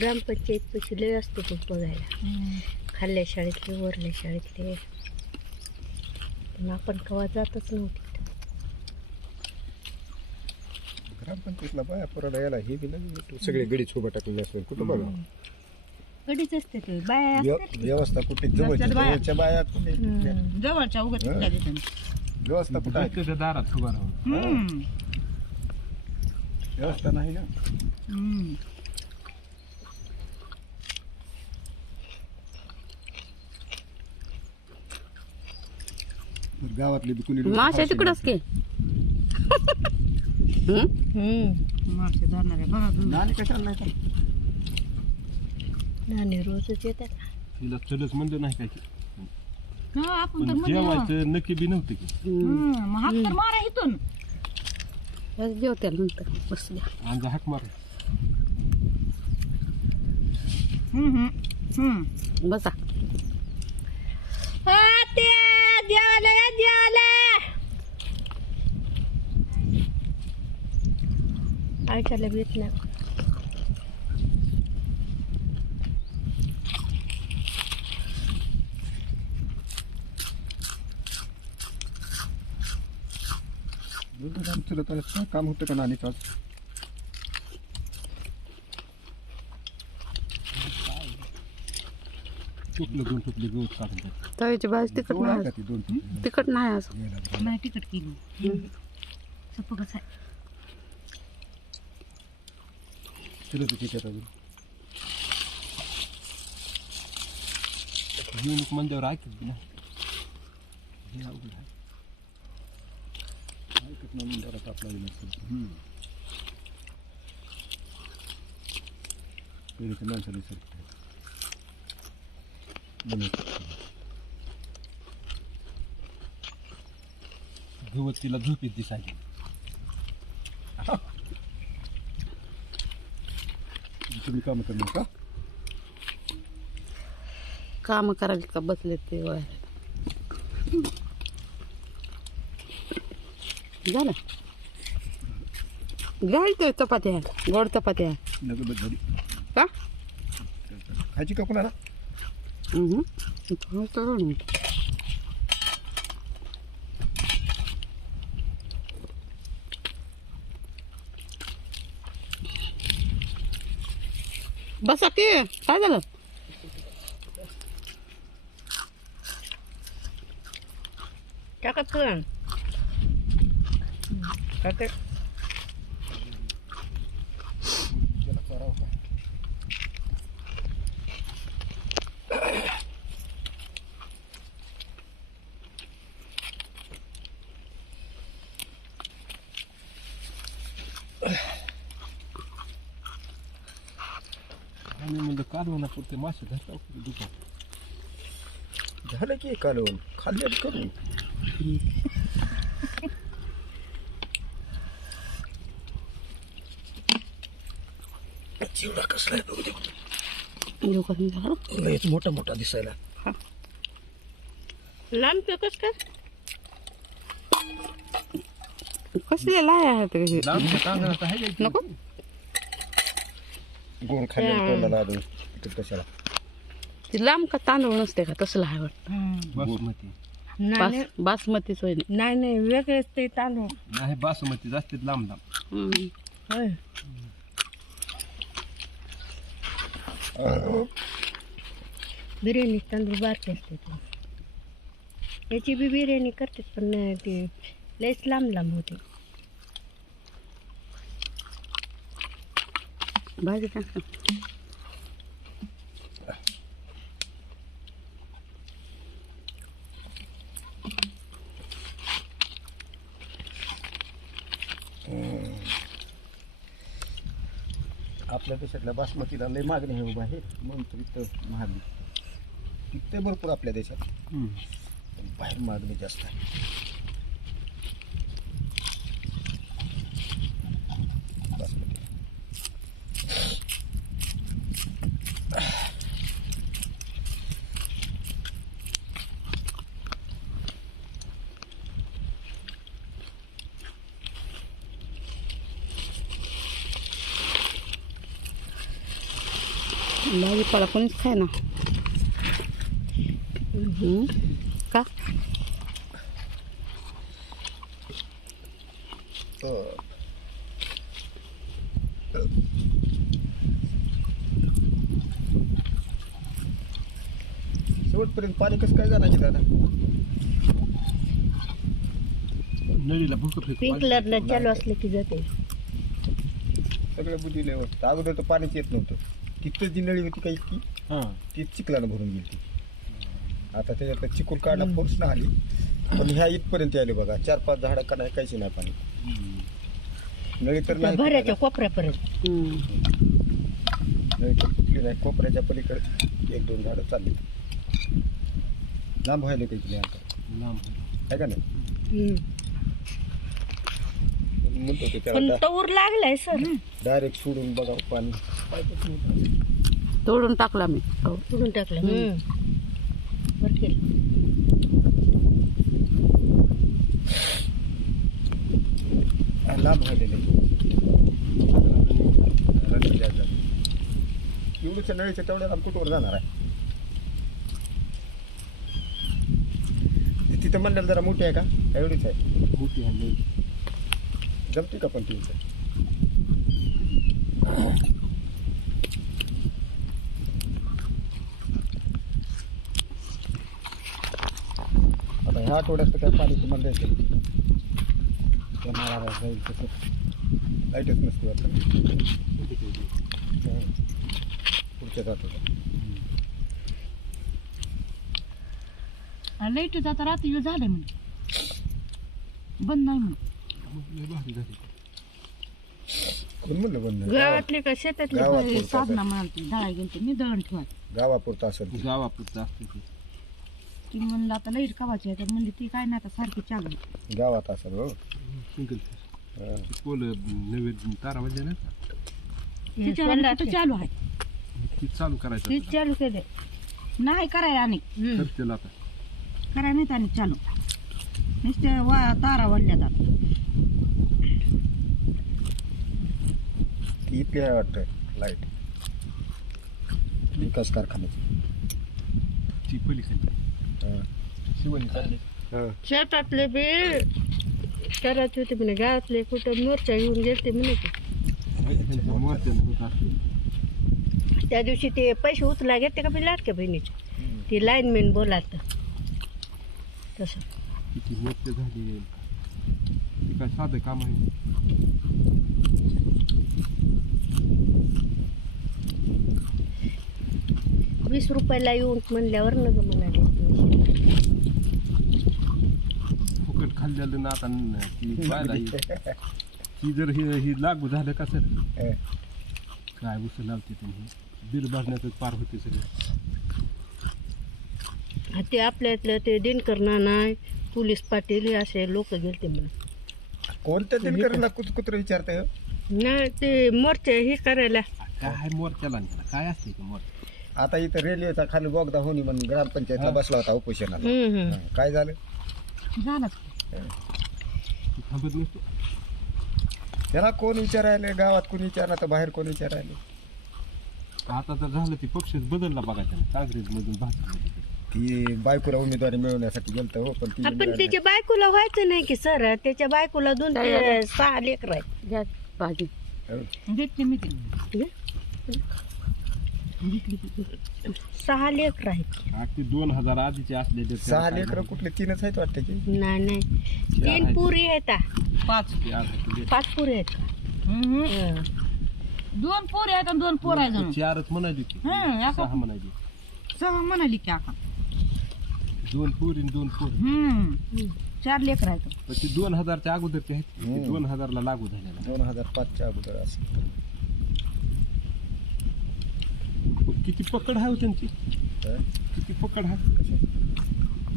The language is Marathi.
ग्रामपंचायत पैसे लय असते तो बघायला. खाल्ल्या शाळेतले वरल्या शाळेतले. पण आपण केव्हा जातच नव्हती. ग्रामपंचायतला बाया परत यायला हे दिलं सगळे गडी सोबत टाकलेले असेल कुठं बघा. कधीच असते ते बाया व्यवस्था कुठे जवळच्या बाया कुठे जवळच्या उगत व्यवस्था कुठे आहे त्याच्या दारात उभा राहून व्यवस्था नाही ना. गावातली बी कुणी मासे तिकडच की मासे धरणारे बघा. नाणी कशाला नाही का नाणे रोजच येतात. तिला चलच म्हणलं नाही काय की. आपण तर पण जेवायचं नक्की बी नव्हतं की. हात तर मारा इथून जेवत्या नंतर बसल्या. आमचा हाक मार बसा ऐकायला भेट नाही. तुला तर काम होतं का नाणी आज टुकलं दोन टुकले गवत काढून टाक. तव्याची भाजी तिखट जवळ आहे नाही का ती दोन तीन तिखट नाही असं नाही तिकट केली सपकच आहे. तुला तर त्याच्यात अजून जीवनिक मंदिरावर ऐकत ना हे अवघड आहे. ऐकत ना मंदिरात आपला नसेल पहिल्याच्या माणसाने सर गवत तिला झोपेत दिसायची. तुम्ही काम करणार का काम करायला का बसले ते वय झालं. घ्यायचं चपात्या गोड चपात्या नगर घरी का खायची का कोणाला बसा की काय झालं. टाकत तुला टाकत त्याला करावं का आम्ही म्हणलं कालवणा पुरते मासे धरता दुपार. झालं की कालवण खाल्ले करू चिवडा कसला लयच मोठा मोठा दिसायला. लांब पेकच काय कसले लाय आहे ते तांदळाचा आहे का? नको गोड खाल्ले तोंडाला अजून तिकड कशाला ती लांब का तांदूळ नसते का तसलं आहे वाटतं. बासमती नाही बासमती सोय नाही नाही वेगळेच ते तांदूळ. नाही बासमती जास्त लांब लांब. होय बिर्याणी तांदूळ बारके असते ते. याची बी बिर्याणी करते पण ते लयच लांब लांब होते. भाजी टाक आपल्या देशातल्या बासमतीला लय मागणी आहे उभा आहे म्हणून तर इथं महाग पिकते भरपूर आपल्या देशात पण बाहेर मागणी जास्त आहे. बासमती भाजीपाला कोणीच खाय ना का शेवटपर्यंत पाणी कसं काय जाणार दादा? नळीला भूक स्प्रिंकलरला चालू असलं की जाते. सगळं बुद्धीले होतं. अगोदर तर पाणीच येत नव्हतं. तिथं जी नळी होती काही की ती चिखलानं भरून गेली. आता त्याच्यात चिखल काढणं फोर्स ना आली, पण ह्या इथपर्यंत आले बघा. 4-5 झाडं का नाही, काहीच नाही पाणी. नळी तर नाही, भराच्या कोपऱ्यापर्यंत. नळी तर कुठली नाही. कोपऱ्याच्या पलीकडे 1-2 झाडं चालली. लांब व्हायला काही नाही आता, आहे का नाही? म्हणतो ते पण त्याला तूर लागलाय सर. डायरेक्ट सोडून बघा पाणी. तोडून टाकला मी हो. सोडून टाकलं. बरं केलं. लांब व्हायला एवढीच्या नळीच्या तेवढ्या लांब कुठवर जाणार आहे? तिथं म्हणलं जरा मोठी आहे का? एवढीच आहे. मोठी आहे जमते का पण ती? आता ह्या आठवड्यात तर काय पाणी तुम्हाला द्यायचं त्या नारळाला जाईल तसं लाईटच नसते वाटतं. पुढच्याच आठवड्यात लाईट आता रात्री झालंय म्हणजे बंद नाही म्हणून. भारी झाली. कोण म्हणलं बंद नाही? गावातले का शेतातले? गावापुरतं साधना म्हणाली दळा गेलते मी दळण ठेवा गावापुरतं असेल ते. गावापुरतं असते ती. ती म्हणलं आता लाईट कवाची आहे तर म्हणली ती काय नाही आता सारखी चालू आहे. गावात असेल हो. सिंगल हा. पोल नवे तारा वाजले ना तिच्यावर कुठं चालू आहे ती चालू करायचं तीच चालू केले. नाही करायला आणि करतेला आता करायला नाहीत आणि चालू नुसते तारा वाढल्यात आता. ती इतकी आहे वाटतं लाईट विकास कारखान्याची. ती पलीकडे हा. शिवणी चालली. हा. शेतातले बी करायचे होते म्हणे. गावातले कुठं मोर्चा घेऊन गेलते म्हणे ते. मोर्चाने होत असते. त्या दिवशी ते पैसे उचला घेते का मी लाडक्या बहिणीचे. ती लाईनमॅन बोलात तसं. किती मोर्चे झाली. ती काय साधं काम आहे. ₹20 येऊन म्हणल्यावर न ग म्हणाले. फुकट खाल्लेलं ना आता ती पाहिला ही जर ही लागू झालं का सर हा. काय उचल लावते तुम्ही बिल भरण्यातच पार होते सगळं. ते आपल्या इथलं ते दिनकर नाना पोलीस पाटील हे असे लोक गेलते म्हणून. कोणत्या दिनकरांना कुत्र विचारताय हो? नाही ते मोर्चा हे करायला. काय मोर्चाला नाही काय असते का मोर्चा. आता इथं रेल्वेचा खाली बोगदा होणी म्हणून ग्रामपंचायतला बसला होता उपोषणाला. हा. काय झालं? झालंच ती थांबत नसतो. त्याला कोण विचारायले? गावात कोण विचारला तर बाहेर कोण विचारायले? आता तर झालं ती पक्षच बदलला बघायचा काँग्रेस मधून भाजपमध्ये. ती बायकोला उमेदवारी मिळवण्यासाठी गेलतो हो, पण ती आपण मिळाली त्याच्या बायकोला व्हायचं नाही की सर. त्याच्या बायकोला 2-6 लेकर आहेत. घ्या भाजी नाही. घेतली मी ती 6 लेकर आहेत. ती 2000 आधीचे असलेले 6 लेकरं कुठले? 3च आहेत वाटते की. नाही 3 पुरी आहेत. 5 5 पुरी आहेत. 2 पोरी आहेत आणि 2 पोर आहे जणू. 4च म्हणाली ती. एका 6 म्हणाली. 6 म्हणाली की आका. 2 पोरी 2 पोरी. 4 लेकर आहेत. पण ती 2000च्या अगोदरची आहेत. ती 2000ला लागू झालेला. 2005च्या अगोदर असेल. किती पकड आहे हो त्यांची. हा? किती पकड आहे.